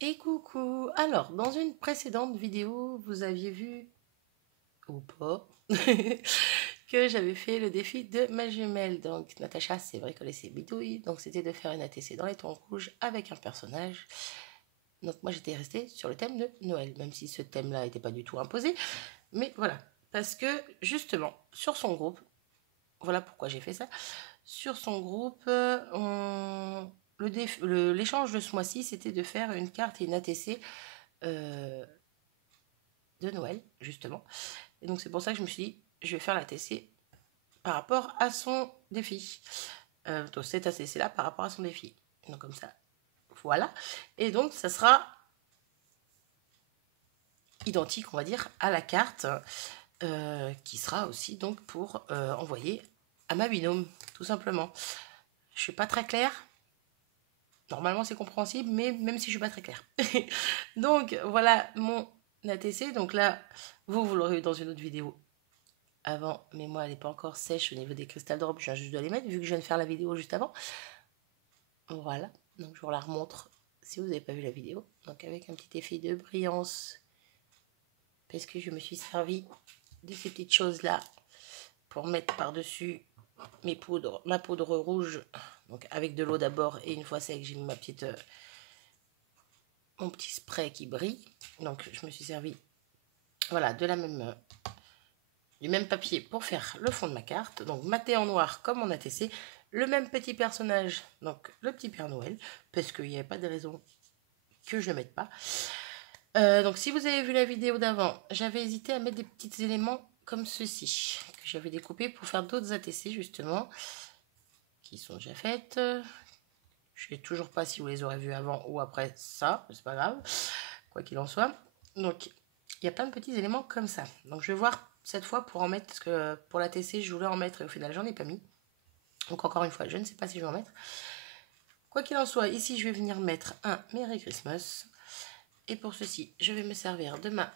Et coucou! Alors, dans une précédente vidéo, vous aviez vu, ou pas, que j'avais fait le défi de ma jumelle. Donc, Natacha, c'est vrai qu'elle est bidouille, donc c'était de faire une ATC dans les tons rouges avec un personnage. Donc, moi, j'étais restée sur le thème de Noël, même si ce thème-là n'était pas du tout imposé. Mais voilà, parce que justement, sur son groupe, voilà pourquoi j'ai fait ça. Sur son groupe, l'échange de ce mois-ci, c'était de faire une carte et une ATC de Noël, justement. Et donc c'est pour ça que je me suis dit, je vais faire la TC par rapport à son défi. Donc cette ATC-là par rapport à son défi. Donc comme ça, voilà. Et donc ça sera identique, on va dire, à la carte qui sera aussi donc pour envoyer à ma binôme, tout simplement. Je suis pas très claire. Normalement c'est compréhensible, mais même si je suis pas très claire. Donc voilà mon ATC. Donc là, vous l'aurez eu dans une autre vidéo avant, mais moi elle n'est pas encore sèche au niveau des cristals drop, je viens juste de les mettre vu que je viens de faire la vidéo juste avant. Voilà, donc je vous la remontre si vous n'avez pas vu la vidéo. Donc avec un petit effet de brillance, parce que je me suis servi de ces petites choses là pour mettre par dessus ma poudre rouge. Donc avec de l'eau d'abord, et une fois sec, j'ai mis mon petit spray qui brille. Donc je me suis servi, voilà, du même papier pour faire le fond de ma carte. Donc maté en noir comme on a testé. Le même petit personnage, donc le petit Père Noël, parce qu'il n'y avait pas de raison que je ne le mette pas. Donc si vous avez vu la vidéo d'avant, j'avais hésité à mettre des petits éléments comme ceci, que j'avais découpé pour faire d'autres ATC justement, qui sont déjà faites. Je ne sais toujours pas si vous les aurez vus avant ou après ça, c'est pas grave, quoi qu'il en soit. Donc il y a plein de petits éléments comme ça. Donc je vais voir cette fois pour en mettre, parce que pour la TC je voulais en mettre et au final j'en ai pas mis. Donc encore une fois, je ne sais pas si je vais en mettre. Quoi qu'il en soit, ici je vais venir mettre un Merry Christmas. Et pour ceci, je vais me servir de ma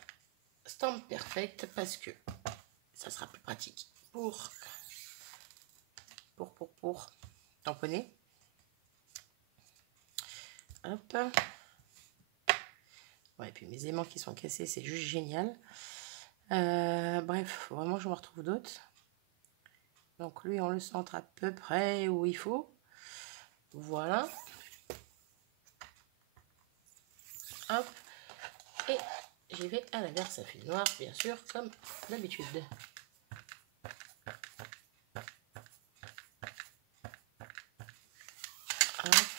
Stamp Perfect parce que ça sera plus pratique pour tamponner. Hop. Ouais, et puis mes aimants qui sont cassés, c'est juste génial. Bref, vraiment je me retrouve d'autres. Donc lui, on le centre à peu près où il faut. Voilà. Hop. Et j'y vais à l'inverse, ça fait noir, bien sûr, comme d'habitude.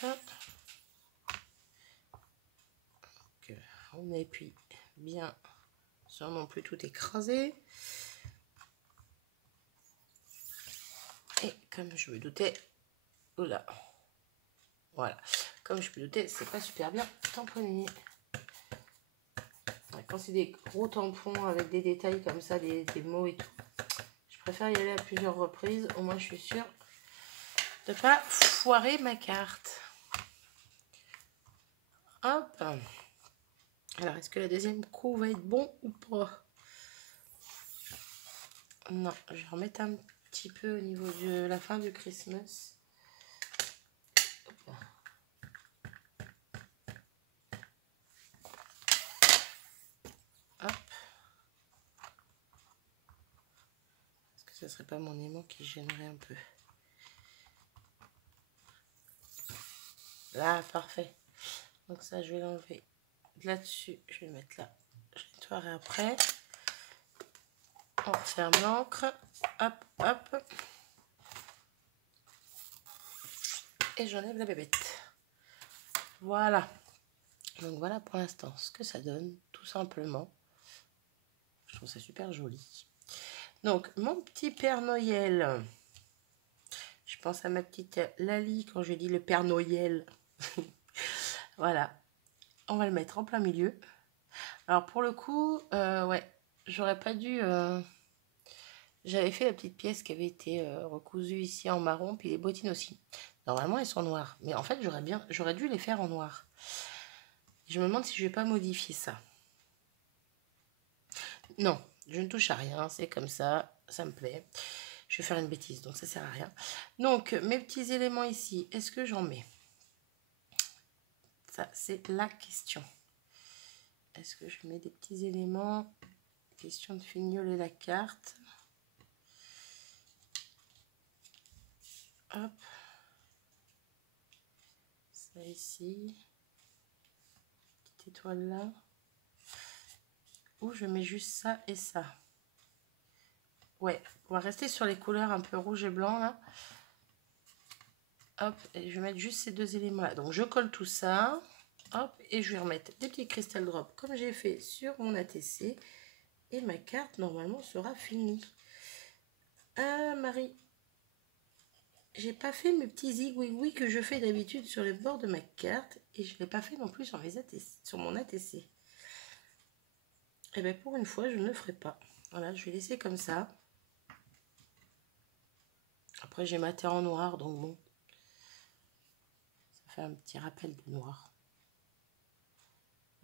Hop. Donc, on appuie bien sans non plus tout écraser. Et comme je me doutais, oula, voilà, comme je me doutais, c'est pas super bien tamponné. Quand c'est des gros tampons avec des détails comme ça, des mots et tout, je préfère y aller à plusieurs reprises. Au moins, je suis sûre de pas foirer ma carte. Hop. Alors, est-ce que la deuxième coup va être bon ou pas? Non, je vais remettre un petit peu au niveau de la fin du Christmas. Hop. Hop. Est-ce que ça serait pas mon aimant qui gênerait un peu? Là, parfait. Donc ça, je vais l'enlever là-dessus. Je vais le mettre là. Je nettoierai après. On referme l'encre. Hop, hop. Et j'enlève la bébête. Voilà. Donc voilà pour l'instant ce que ça donne, tout simplement. Je trouve ça super joli. Donc mon petit Père Noël. Je pense à ma petite Lali quand je dis le Père Noël. Voilà. On va le mettre en plein milieu. Alors pour le coup, ouais, j'aurais pas dû... J'avais fait la petite pièce qui avait été recousue ici en marron, puis les bottines aussi. Normalement, elles sont noires. Mais en fait, j'aurais dû les faire en noir. Je me demande si je vais pas modifier ça. Non, je ne touche à rien, c'est comme ça me plaît. Je vais faire une bêtise, donc ça sert à rien. Donc, mes petits éléments ici, est-ce que j'en mets? Ça, c'est la question. Est-ce que je mets des petits éléments? Question de fignoler la carte. Hop. Ça ici. Petite étoile là. Ou je mets juste ça et ça. Ouais, on va rester sur les couleurs un peu rouge et blanc là. Hop, et je vais mettre juste ces deux éléments là. Donc je colle tout ça. Hop, et je vais remettre des petits crystal drops comme j'ai fait sur mon ATC. Et ma carte normalement sera finie. Ah Marie, j'ai pas fait mes petits zigouigouis que je fais d'habitude sur les bords de ma carte. Et je ne l'ai pas fait non plus sur, sur mon ATC. Et bien pour une fois, je ne le ferai pas. Voilà, je vais laisser comme ça. Après, j'ai maté en noir, donc bon. Ça fait un petit rappel de noir.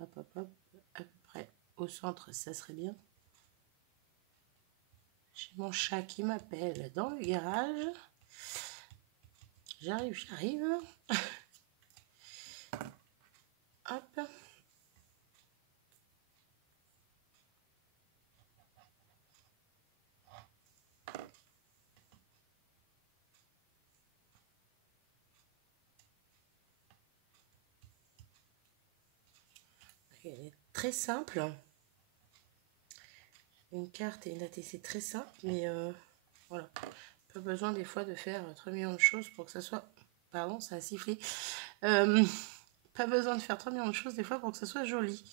Hop, hop, hop. À peu près au centre, ça serait bien. J'ai mon chat qui m'appelle dans le garage. J'arrive, j'arrive. Hop. Elle est très simple. Une carte et une ATC très simple, mais voilà. Pas besoin des fois de faire 3 millions de choses pour que ça soit... Pardon, ça a sifflé. Pas besoin de faire 3 millions de choses des fois pour que ça soit joli.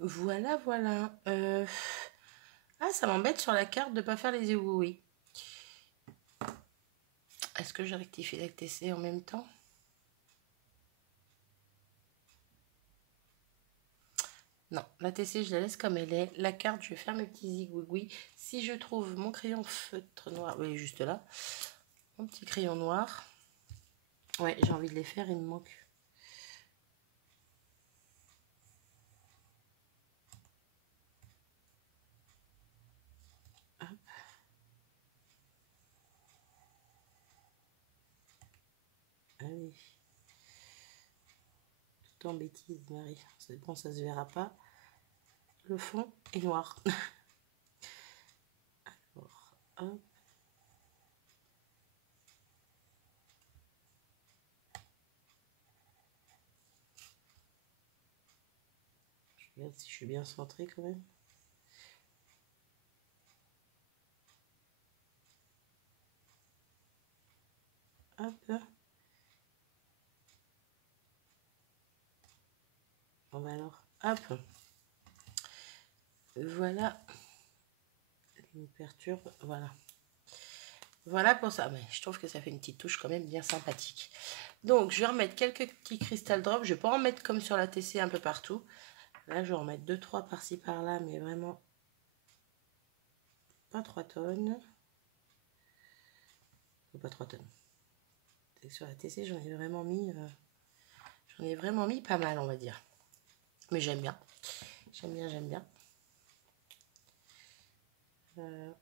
Voilà, voilà. Ah, ça m'embête sur la carte de ne pas faire les oui. Est-ce que je rectifie l'ATC en même temps? Non, l'ATC, je la laisse comme elle est. La carte, je vais faire mes petits zigouigouis. Si je trouve mon crayon feutre noir, oui, juste là, mon petit crayon noir. Ouais, j'ai envie de les faire, il me manque. Hop. Allez. Tout en bêtise, Marie. C'est bon, ça se verra pas. Le fond est noir. Alors, hop. Je regarde si je suis bien centrée quand même. Hop. Bon bah alors, hop. Voilà. Il me perturbe, voilà. Voilà pour ça, mais je trouve que ça fait une petite touche quand même bien sympathique. Donc, je vais remettre quelques petits crystal drops. Je vais pas en mettre comme sur la TC un peu partout. Là, je vais en mettre 2-3 par-ci par-là, mais vraiment pas 3 tonnes. Ou pas 3 tonnes. Et sur la TC, j'en ai vraiment mis pas mal, on va dire. Mais j'aime bien. J'aime bien, j'aime bien. Ouais,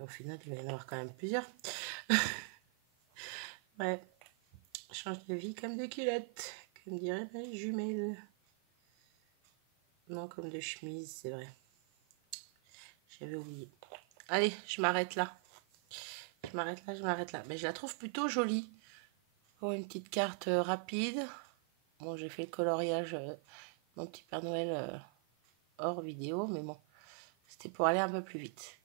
au final, il va y en avoir quand même plusieurs. Ouais. Change de vie comme de culottes, comme dirait ma jumelle. Non, comme de chemise, c'est vrai. J'avais oublié. Allez, je m'arrête là. Je m'arrête là, je m'arrête là. Mais je la trouve plutôt jolie. Pour une petite carte rapide. Bon, j'ai fait le coloriage, mon petit Père Noël hors vidéo, mais bon, c'était pour aller un peu plus vite.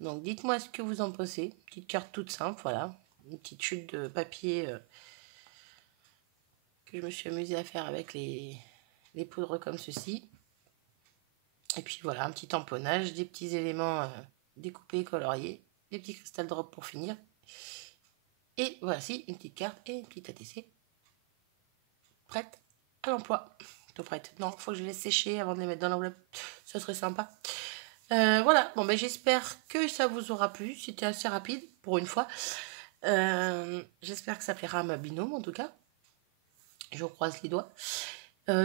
Donc, dites-moi ce que vous en pensez. Petite carte toute simple, voilà. Une petite chute de papier que je me suis amusée à faire avec les poudres comme ceci. Et puis voilà, un petit tamponnage, des petits éléments découpés, coloriés, des petits crystal drops pour finir. Et voici une petite carte et une petite ATC prête à l'emploi. Tout prête. Non, il faut que je les laisse sécher avant de les mettre dans l'enveloppe. Ça serait sympa. Voilà, bon ben j'espère que ça vous aura plu. C'était assez rapide pour une fois. J'espère que ça plaira à ma binôme en tout cas. Je croise les doigts.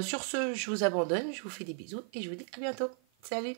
Sur ce, je vous abandonne, je vous fais des bisous et je vous dis à bientôt. Salut!